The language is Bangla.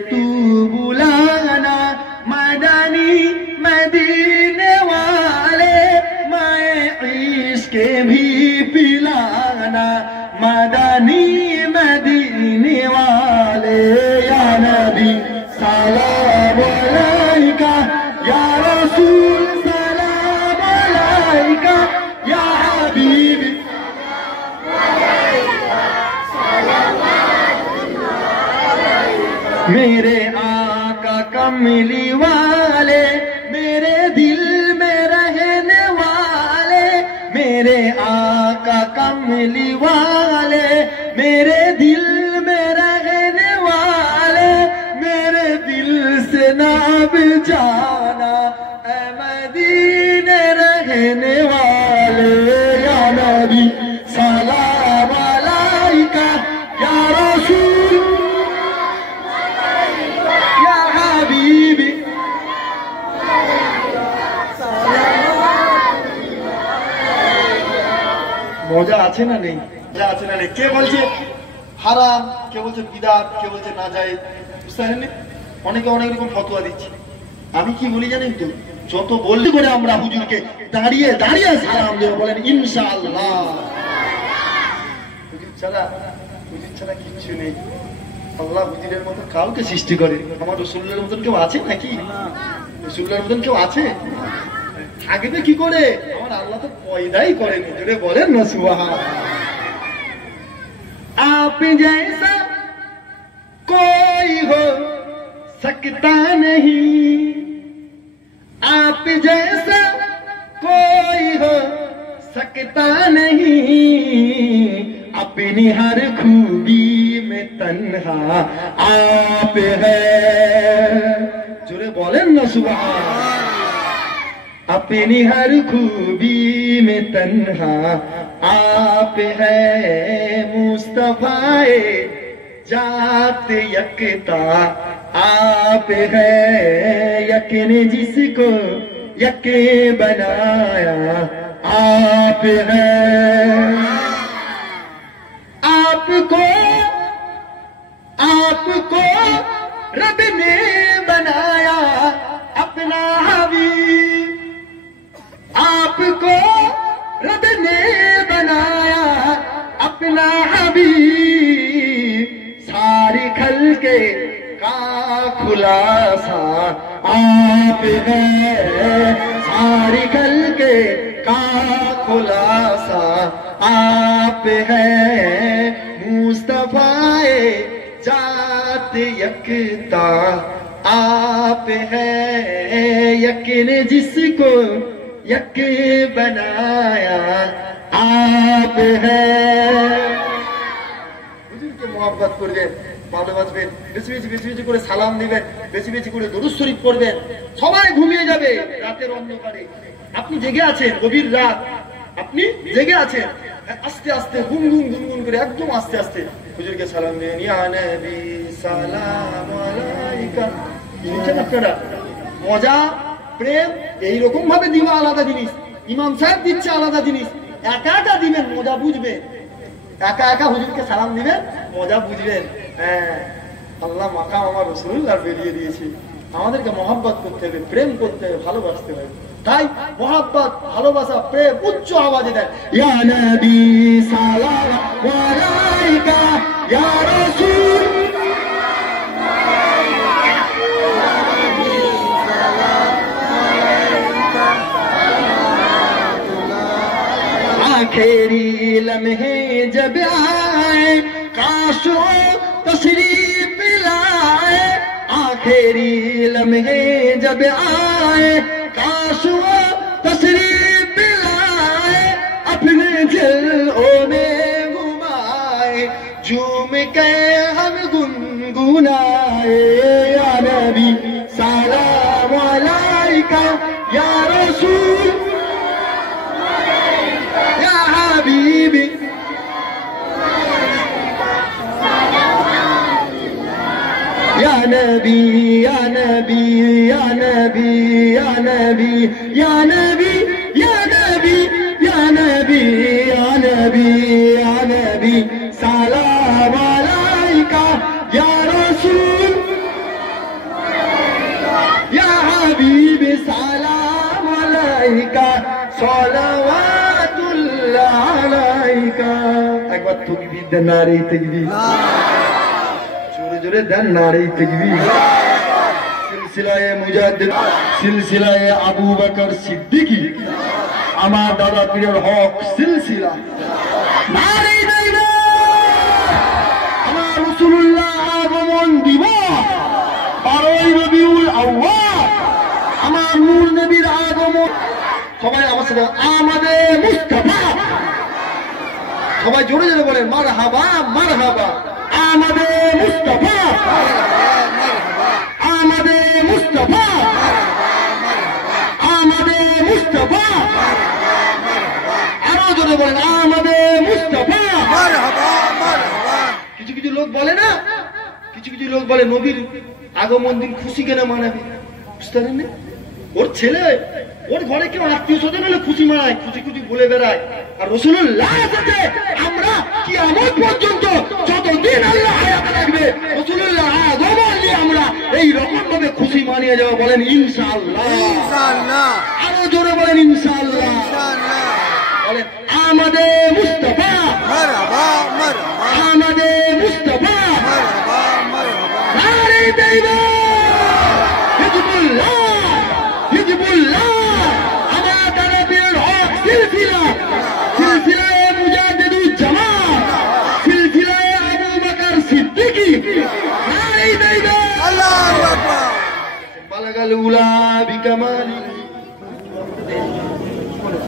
तू बुलाना मदनी मदीने वाले, मैं इश्क भी पिलाना मदनी मदीने वाले। या नबी सलाम अलैका, या रसूल सलाम अलैका, या हबीबी मेरे आका कमली वाले, मेरे दिल में रहने वाले, मेरे आका कमली वाले, मेरे दिल में रहने वाले, मेरे दिल से ना जाना ऐ मदीने रहने वाले। या नबी सलाम अलैका, या रसूल या हबीबी। মজা আছে না নেই? মজা আছে না নেই? কে বলছে হারাম, কে বলছে বিদআত, কে বলছে নাজায়েজ, বুঝতে পারেননি? অনেকে অনেক রকম ফতোয়া দিচ্ছে। আমি কি বলি জানেন তো, যত বলতে করে আমরা হুজুরকে দাঁড়িয়ে দাঁড়িয়ে সালাম দেব, বলেন ইনশাআল্লাহ। হুজুর ছাড়া কিচ্ছু নেই। আল্লাহ হুজুরের মতো কাউকে সৃষ্টি করে। আমার রাসূলের মতন কেউ আছে নাকি? রাসূলের মতন কেউ আছে? থাকবে কি করে? আমার আল্লাহ তো পয়দাই করেনি। জোরে বলেন না সুবহানাল্লাহ। आप जैसा कोई हो सकता नहीं, आप जैसा कोई हो सकता नहीं, अपनी हर खूबी में तन्हा आप है। जोरे बोलें ना सुभान। अपनी हर खूबी में तन्हा आप है, मुस्तफाए जात यकता आप है, यकीन जिसको यके बनाया आप है। आपको रब ने बनाया अपना हबीब, आपको रब ने बनाया अपना हबीब, सारी खल्के का खुलासा आप है, सारी खल्के का खुलासा आप है, मुस्तफाए जात यकता आप है, यकीन जिसको यक बनाया आप है। হুজুরকে মোহাব্বত করবেন, ভালোবাসবেন, বেশি বেশি করে সালাম দিবেন, বেশি বেশি করে দরুদ শরীফ পড়বেন। সবাই ঘুমিয়ে যাবে রাতের অন্ধকারে, আপনি জেগে আছেন, গভীর রাত আপনি জেগে আছেন, আস্তে আস্তে গুনগুন করে একদম আস্তে আস্তে হুজুরকে সালাম দিবেন। ইয়া নবী সালাম আলাইকা। শুনছেন আপনারা? মজা, প্রেম এইরকম ভাবে দিবা আলাদা জিনিস, ইমাম সাহেব দিচ্ছে আলাদা জিনিস। একা একা দিবেন, মজা বুঝবেন। একা একা হুজুরকে সালাম দিবেন, মজা বুঝবেন। হ্যাঁ, আল্লাহ মাকাম আমার রাসূলুল্লাহ বেরিয়ে দিয়েছে। আমাদেরকে মহব্বত করতে হবে, প্রেম করতে হবে, ভালোবাসতে হবে। তাই মহব্বত, ভালোবাসা, প্রেম উচ্চ আওয়াজে দেন। ইয়া নবী সালাম আলাইকা, ইয়া রাসূল आखिरी लम्हे जब आए काश तशरीफ लाए, आखिरी लम्हे जब आए काश तशरीफ लाए, अपने जलओं में घुमाए, झूम के हम गुनगुनाए। या नबी सलाम अलैका, या रसूल या हबीबी। या नबी या नबी या नबी या नबी या नबी या नबी या नबी या नबी या नबी सलाम अलैका, या रसूल একবার তকবীর দেন, নারে তাকবীর। জোরে জোরে দেন, নারে তাকবীর। সিলসিলায়ে মুজাদ্দিদ, সিলসিলায়ে আবু বকর সিদ্দিকী, আমার দাদা পীরের হক সিলসিলা। নারে তাকবীর। আমার রাসূলুল্লাহ আগমন দিবস 12ই রবিউল আউয়াল, আমার নূর নবীর আগমন। সবাই আমার সাথে আমাদের মুস্তাফা, সবাই জোরে জোরে বলেন মারহাবা মারহাবা। আমাদের মুস্তাফা, আমাদের মুস্তাফা, আমাদের মুস্তাফা। আরো জোরে বলেন আমাদের মুস্তাফা। কিছু কিছু লোক বলে না, কিছু কিছু লোক বলে নবীর আগমন দিন খুশি কেন মানাবে, বুঝতে পারেন না? ওর ছেলে, ওর ঘরে কেউ আত্মীয় স্বজন হলে খুশি মানায়, খুশি খুশি বলে বেড়ায়। আর রাসূলুল্লাহ সাথে আমরা কিয়ামত পর্যন্ত যতদিন আল্লাহ হায়াত রাখবে, রাসূলুল্লাহ আগমন নিয়ে আমরা এই রকম ভাবে খুশি মানিয়ে যাবো। বলেন ইনশাআল্লাহ, ইনশাআল্লাহ। আরো জোরে বলেন ইনশাআল্লাহ, ইনশাআল্লাহ। বলেন আমাদের মুস্তাফা, মারহাবা মারহাবা। আমাদের মুস্তাফা, মারহাবা মারহাবা। নারে তাকবীর। Hezbollah, Hezbollah. আমার দাদা পীরের হক সিলসিলা, সিলসিলায়ে মুজাদ্দিদুল জামাত, সিলসিলায়ে আবু বকর সিদ্দিকী। নারে তাকবীর। আল্লাহু আকবার। বালাগাল উলা বিকামালি